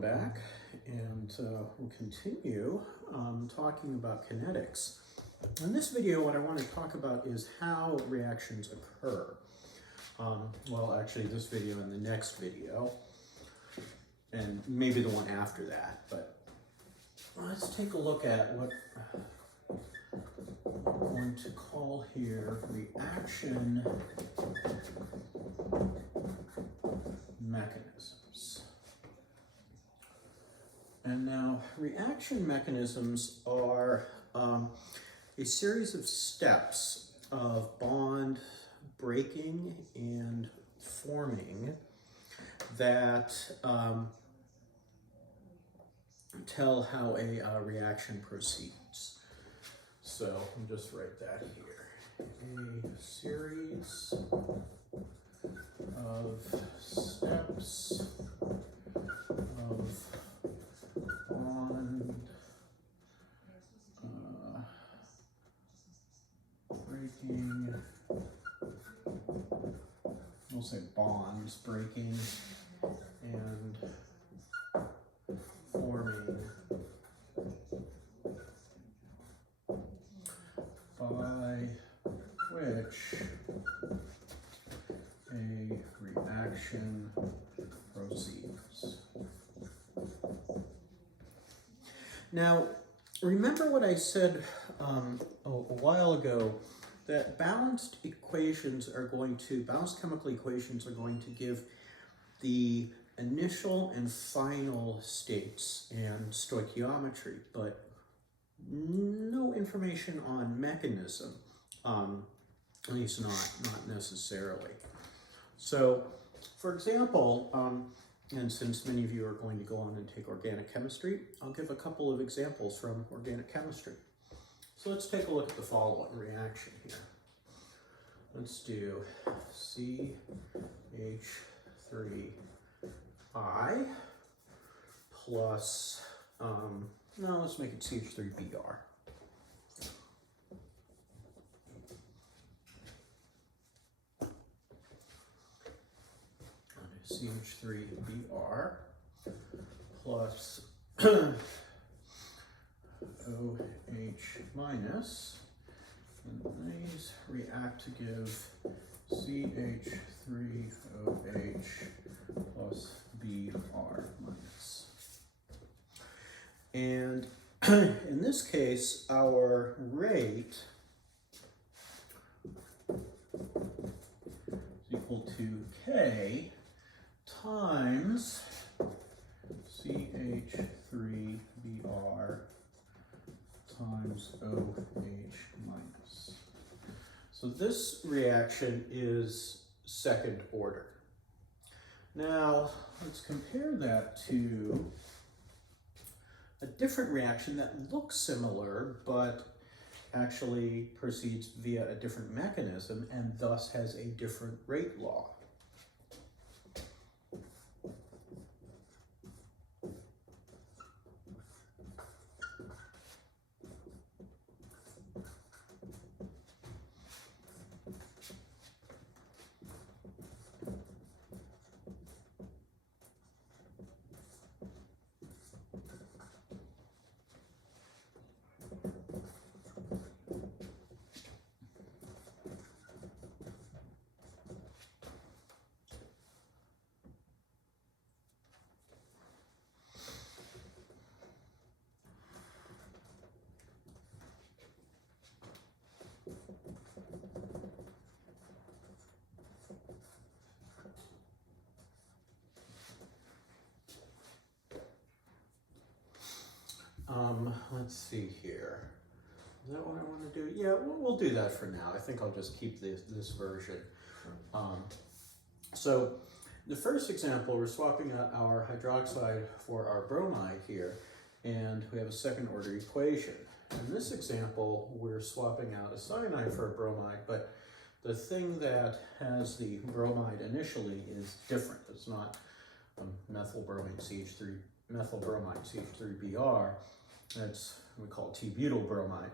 welcome back, and we'll continue talking about kinetics. In this video, what I want to talk about is how reactions occur. Well, actually this video and the next video, and maybe the one after that, but let's take a look at what I'm going to call here reaction mechanisms. And now reaction mechanisms are a series of steps of bond breaking and forming that tell how a reaction proceeds. So I'll just write that here. A series of steps of bond breaking, we'll say bonds breaking and forming by which a reaction proceeds. Now, remember what I said a while ago, that balanced chemical equations are going to give the initial and final states and stoichiometry, but no information on mechanism, at least not necessarily. So, for example, and since many of you are going to go on and take organic chemistry, I'll give a couple of examples from organic chemistry. So let's take a look at the following reaction here. Let's do CH3I plus, no, let's make it CH3Br. CH3Br plus OH minus, and these react to give CH3OH plus Br minus. And in this case, our rate is equal to K times CH3Br times OH minus. So this reaction is second order. Now, let's compare that to a different reaction that looks similar, but actually proceeds via a different mechanism and thus has a different rate law. Let's see here. Is that what I want to do? Yeah, we'll do that for now. I think I'll just keep this version. So the first example, we're swapping out our hydroxide for our bromide here, and we have a second order equation. In this example, we're swapping out a cyanide for a bromide, but the thing that has the bromide initially is different. It's not methylbromide CH3Br. That's what we call T-butyl bromide.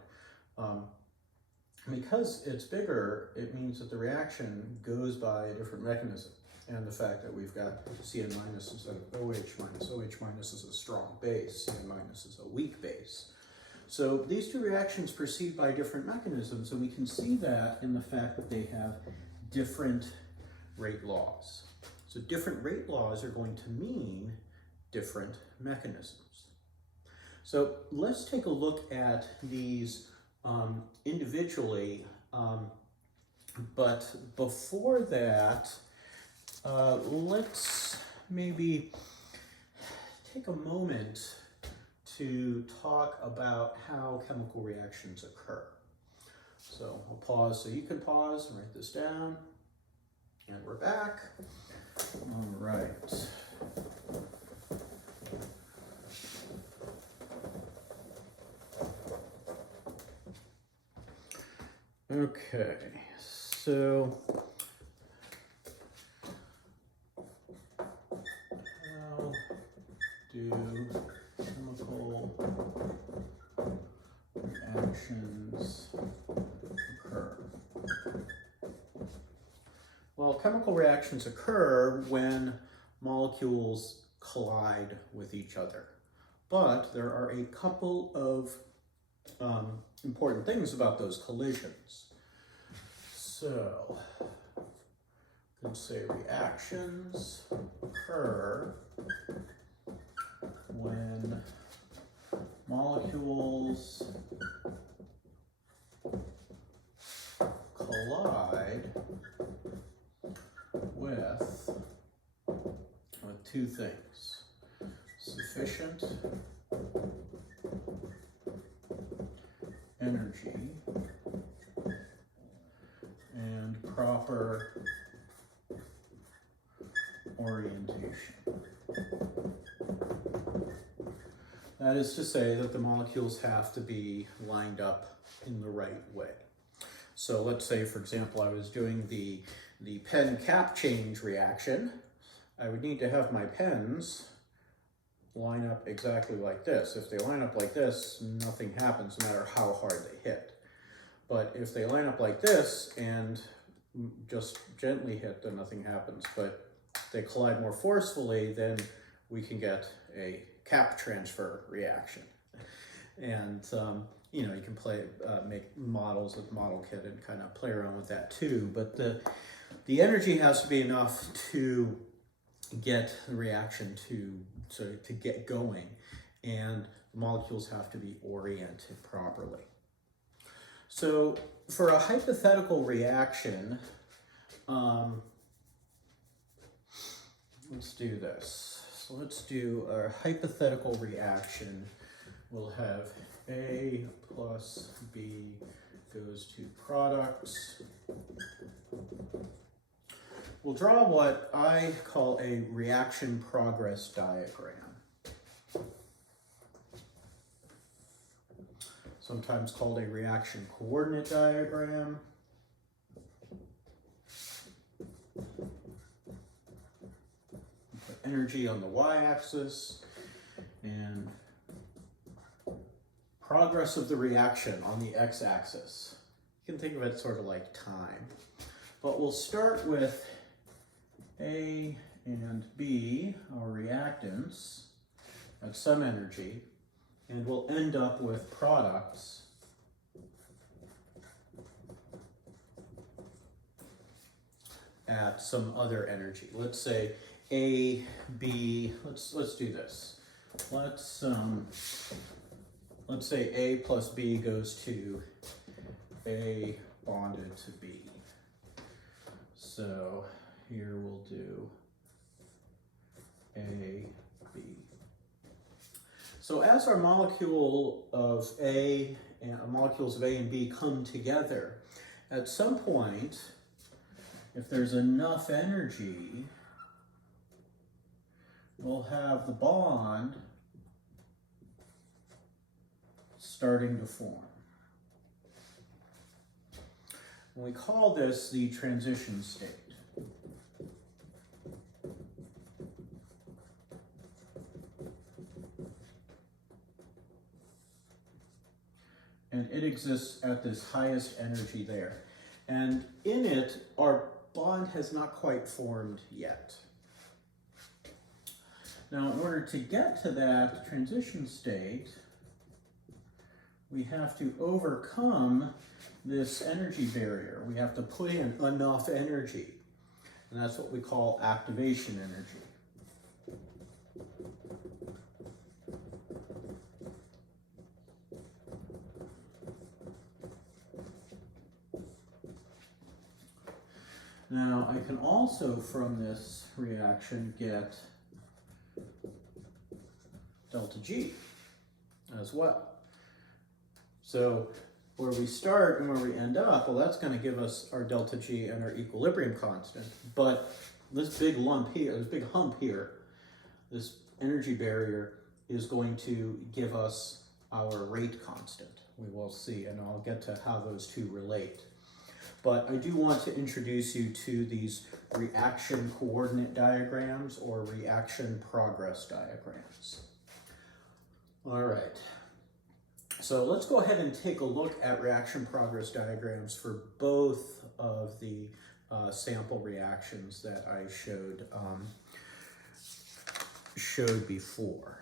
Because it's bigger, it means that the reaction goes by a different mechanism. and the fact that we've got Cn minus instead of OH minus. OH minus is a strong base, Cn minus is a weak base. So these two reactions proceed by different mechanisms, and we can see that in the fact that they have different rate laws. So different rate laws are going to mean different mechanisms. So let's take a look at these individually, but before that, let's maybe take a moment to talk about how chemical reactions occur. So I'll pause so you can pause and write this down. And we're back. All right. Okay, so how do chemical reactions occur? Well, chemical reactions occur when molecules collide with each other. But there are a couple of important things about those collisions. So, we can say reactions occur when molecules collide with two things: sufficient energy and proper orientation. That is to say that the molecules have to be lined up in the right way. So let's say, for example, I was doing the pen cap change reaction. I would need to have my pens line up exactly like this. If they line up like this, nothing happens no matter how hard they hit. But if they line up like this and just gently hit, then nothing happens. But if they collide more forcefully, then we can get a cap transfer reaction. And you know, you can make models with Model Kit and kind of play around with that too. But the energy has to be enough to get the reaction to get going, and the molecules have to be oriented properly. So for a hypothetical reaction, let's do this. So let's do a hypothetical reaction. We'll have A plus B goes to products. We'll draw what I call a reaction progress diagram. Sometimes called a reaction coordinate diagram. Put energy on the y-axis and progress of the reaction on the x-axis. You can think of it sort of like time. But we'll start with A and B, our reactants, at some energy, and we'll end up with products at some other energy. Let's say A, B, let's do this. Let's say A plus B goes to A bonded to B. So here we'll do A, B. So as our molecules of A and B come together, at some point, if there's enough energy, we'll have the bond starting to form. And we call this the transition state. And it exists at this highest energy there. And in it, our bond has not quite formed yet. Now, in order to get to that transition state, we have to overcome this energy barrier. We have to put in enough energy, and that's what we call activation energy. Now, I can also, from this reaction, get delta G as well. So where we start and where we end up, well, that's going to give us our delta G and our equilibrium constant. But this big lump here, this big hump here, this energy barrier is going to give us our rate constant. We will see, and I'll get to how those two relate. But I do want to introduce you to these reaction coordinate diagrams or reaction progress diagrams. All right. So let's go ahead and take a look at reaction progress diagrams for both of the sample reactions that I showed before.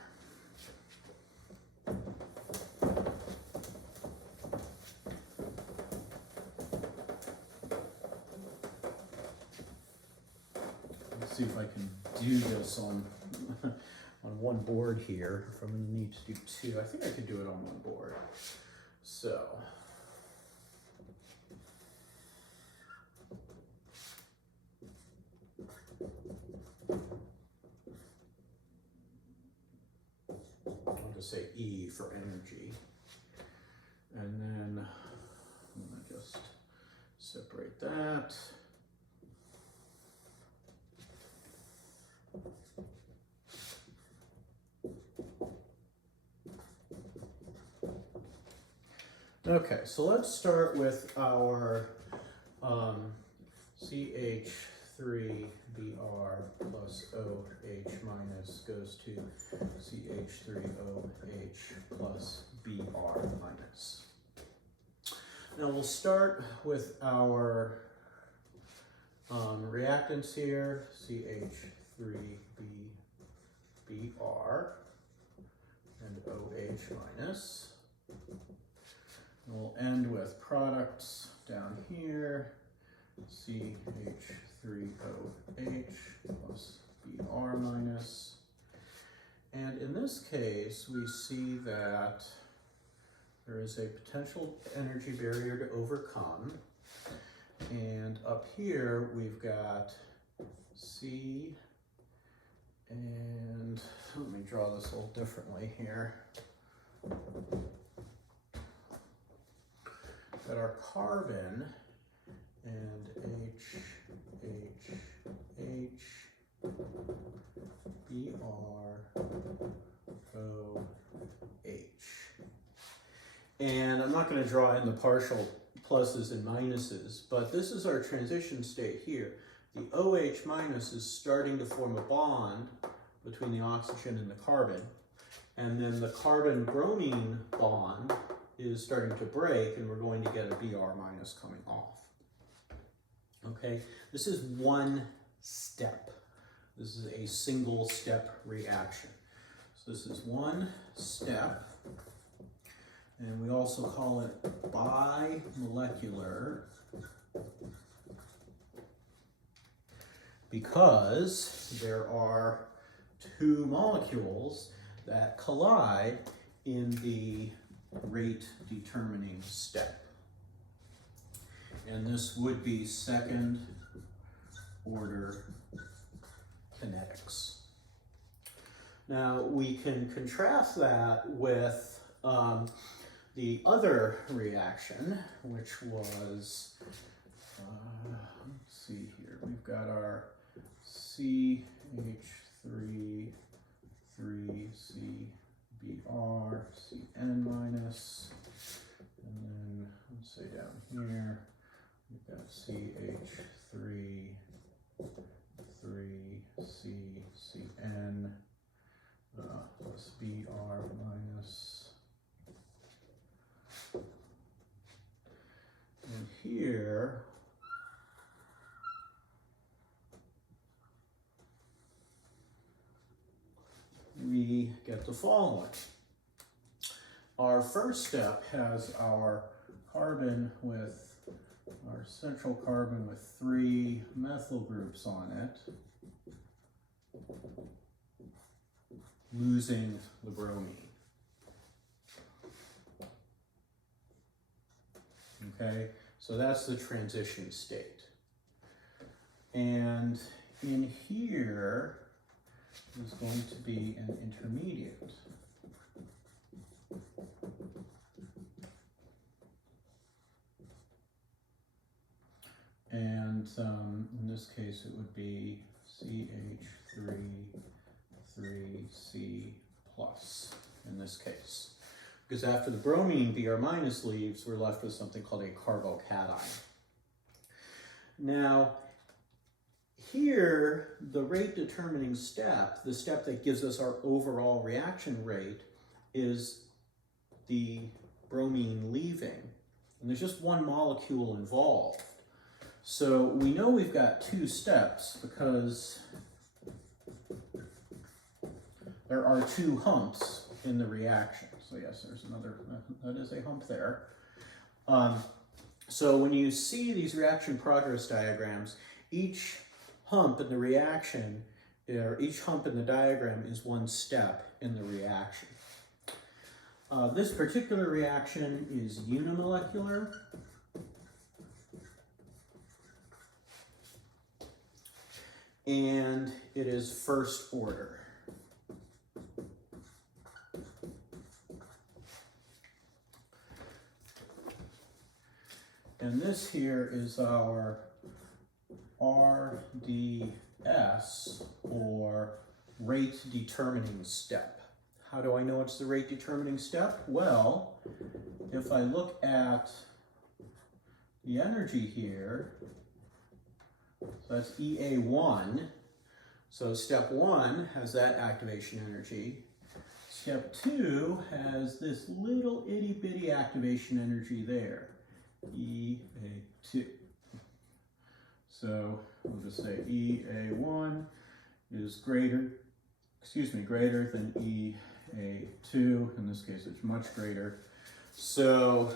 Let's see if I can do this on one board here. If I'm going to need to do two, I think I could do it on one board. So, I'll just say E for energy. And then I'm going to just separate that. Okay, so let's start with our CH3Br plus OH minus goes to CH3OH plus Br minus. Now we'll start with our reactants here, CH3Br and OH minus. We'll end with products down here, CH3OH plus Br minus. And in this case, we see that there is a potential energy barrier to overcome. And up here, we've got C, and let me draw this a little differently here. Got our carbon and H, Br, O, H. And I'm not going to draw in the partial pluses and minuses, but this is our transition state here. The OH minus is starting to form a bond between the oxygen and the carbon, and then the carbon-bromine bond is starting to break, and we're going to get a Br minus coming off. Okay, this is one step. This is a single step reaction. So this is one step, and we also call it bimolecular because there are two molecules that collide in the rate determining step. And this would be second order kinetics. Now we can contrast that with the other reaction, which was, let's see here, we've got our CH3, 3CBr, Cn minus, and then let's say down here, we've got CH3, 3CCN plus Br minus. And here following. Our first step has our carbon with our central carbon with 3 methyl groups on it, losing the bromine. Okay, so that's the transition state. And in here is going to be an intermediate. And in this case, it would be CH3C plus in this case. Because after the bromine Br minus leaves, we're left with something called a carbocation. Now, here, the rate determining step, the step that gives us our overall reaction rate, is the bromine leaving. And there's just one molecule involved. So we know we've got 2 steps because there are 2 humps in the reaction. So yes, there's another, that is a hump there. So when you see these reaction progress diagrams, each hump in the reaction, or each hump in the diagram is 1 step in the reaction. This particular reaction is unimolecular. And it is first order. And this here is our RDS, or rate determining step. How do I know it's the rate determining step? Well, if I look at the energy here, so that's EA1. So step 1 has that activation energy. Step 2 has this little itty bitty activation energy there, EA2. So we'll just say EA1 is greater than EA2. In this case, it's much greater. So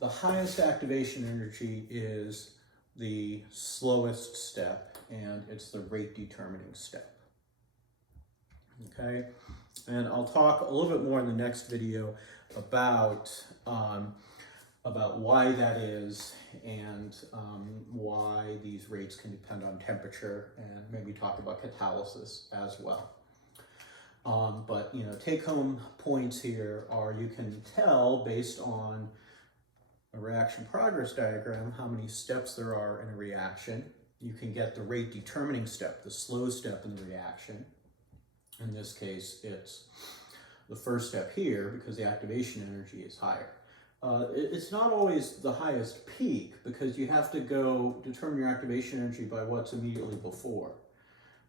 the highest activation energy is the slowest step, and it's the rate determining step. Okay, and I'll talk a little bit more in the next video about why that is, and why these rates can depend on temperature, and maybe talk about catalysis as well. But you know, take-home points here are, you can tell based on a reaction progress diagram how many steps there are in a reaction. You can get the rate determining step, the slow step in the reaction. In this case, it's the first step here because the activation energy is higher. It's not always the highest peak because you have to go determine your activation energy by what's immediately before.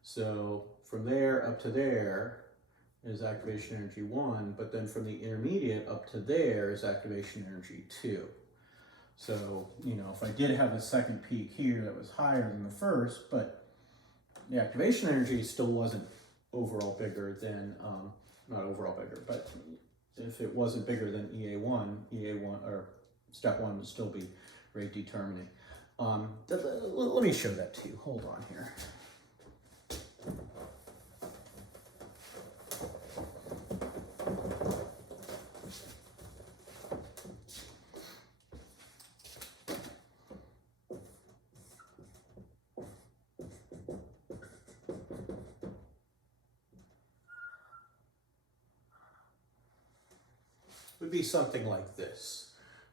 So from there up to there is activation energy 1, but then from the intermediate up to there is activation energy 2. So, you know, if I did have a second peak here that was higher than the first, but the activation energy still wasn't overall bigger than, not overall bigger, but if it wasn't bigger than EA1, or step 1 would still be rate determining. Let me show that to you. Hold on here. Would be something like this.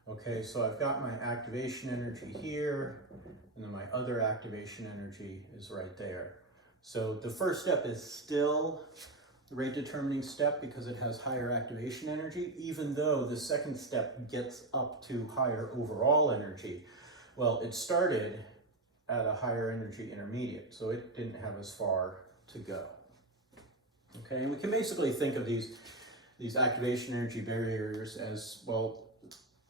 Okay, so I've got my activation energy here, and then my other activation energy is right there. So the first step is still the rate determining step because it has higher activation energy, even though the second step gets up to higher overall energy. Well, it started at a higher energy intermediate, so it didn't have as far to go. Okay, and we can basically think of these activation energy barriers as, well,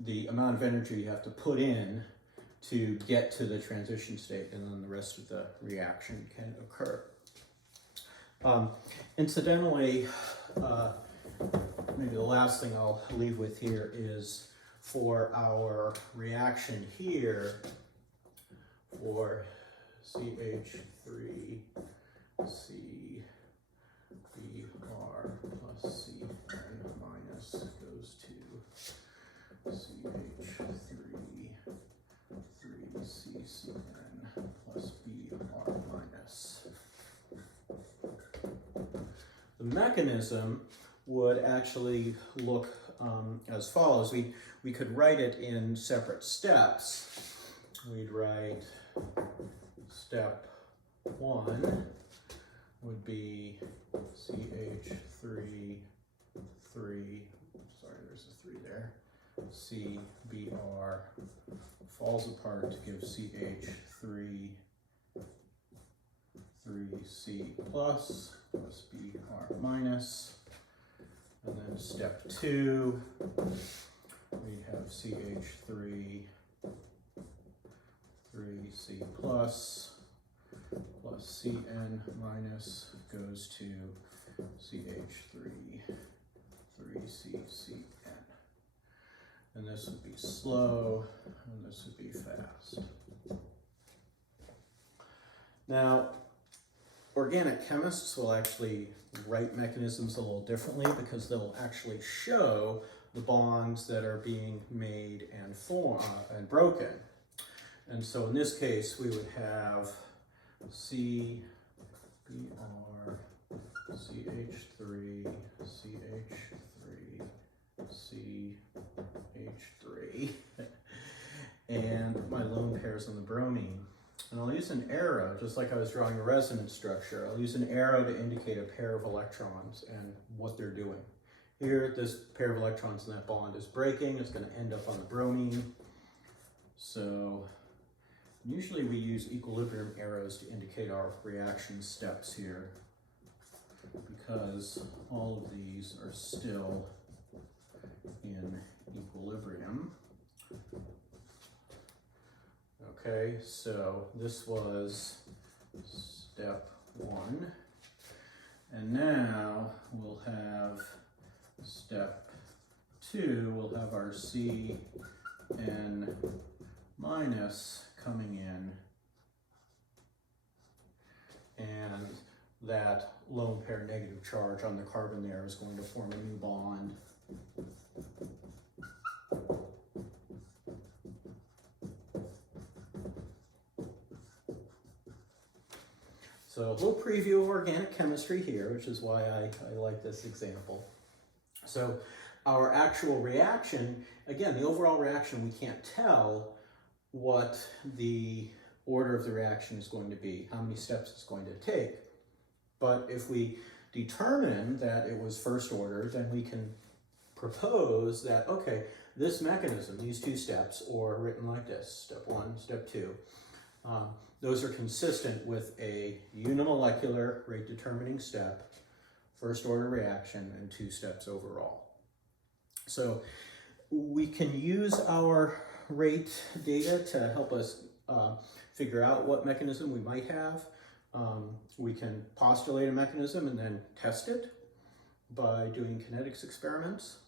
the amount of energy you have to put in to get to the transition state, and then the rest of the reaction can occur. Incidentally, maybe the last thing I'll leave with here is for our reaction here for CH3 CBr plus CN minus goes to CH3 3CCN plus Br minus. The mechanism would actually look as follows. We could write it in separate steps. We'd write step 1 would be CH3 sorry, there's a 3 there, CBr falls apart to give CH3 3C plus Br minus. And then step 2, we'd have CH3 3C plus Cn minus goes to CH3 3CCN. And this would be slow, and this would be fast. Now, organic chemists will actually write mechanisms a little differently because they'll actually show the bonds that are being made and broken. And so in this case, we would have CBr, CH3, CH3, CH3, and my lone pairs on the bromine. And I'll use an arrow, just like I was drawing a resonance structure. I'll use an arrow to indicate a pair of electrons and what they're doing. Here, this pair of electrons in that bond is breaking. It's going to end up on the bromine. So usually we use equilibrium arrows to indicate our reaction steps here, because all of these are still in equilibrium. Okay, so this was step 1, and now we'll have step 2. We'll have our Cn minus coming in, and that lone pair negative charge on the carbon there is going to form a new bond. So a little preview of organic chemistry here, which is why I like this example. So our actual reaction, again, the overall reaction, we can't tell what the order of the reaction is going to be, how many steps it's going to take. But if we determine that it was first order, then we can propose that, okay, this mechanism, these 2 steps, or written like this, step 1, step 2, those are consistent with a unimolecular rate determining step, first order reaction, and 2 steps overall. So we can use our rate data to help us figure out what mechanism we might have. We can postulate a mechanism and then test it by doing kinetics experiments.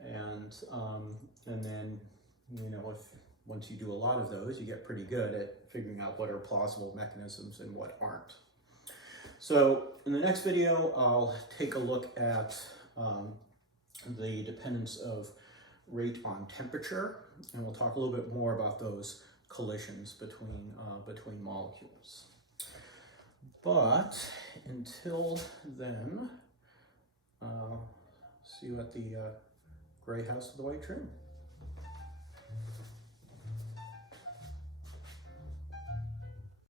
And then, you know, once you do a lot of those, you get pretty good at figuring out what are plausible mechanisms and what aren't. So in the next video, I'll take a look at the dependence of rate on temperature, and we'll talk a little bit more about those collisions between molecules. But until then, see you at the Gray House with the White Trim.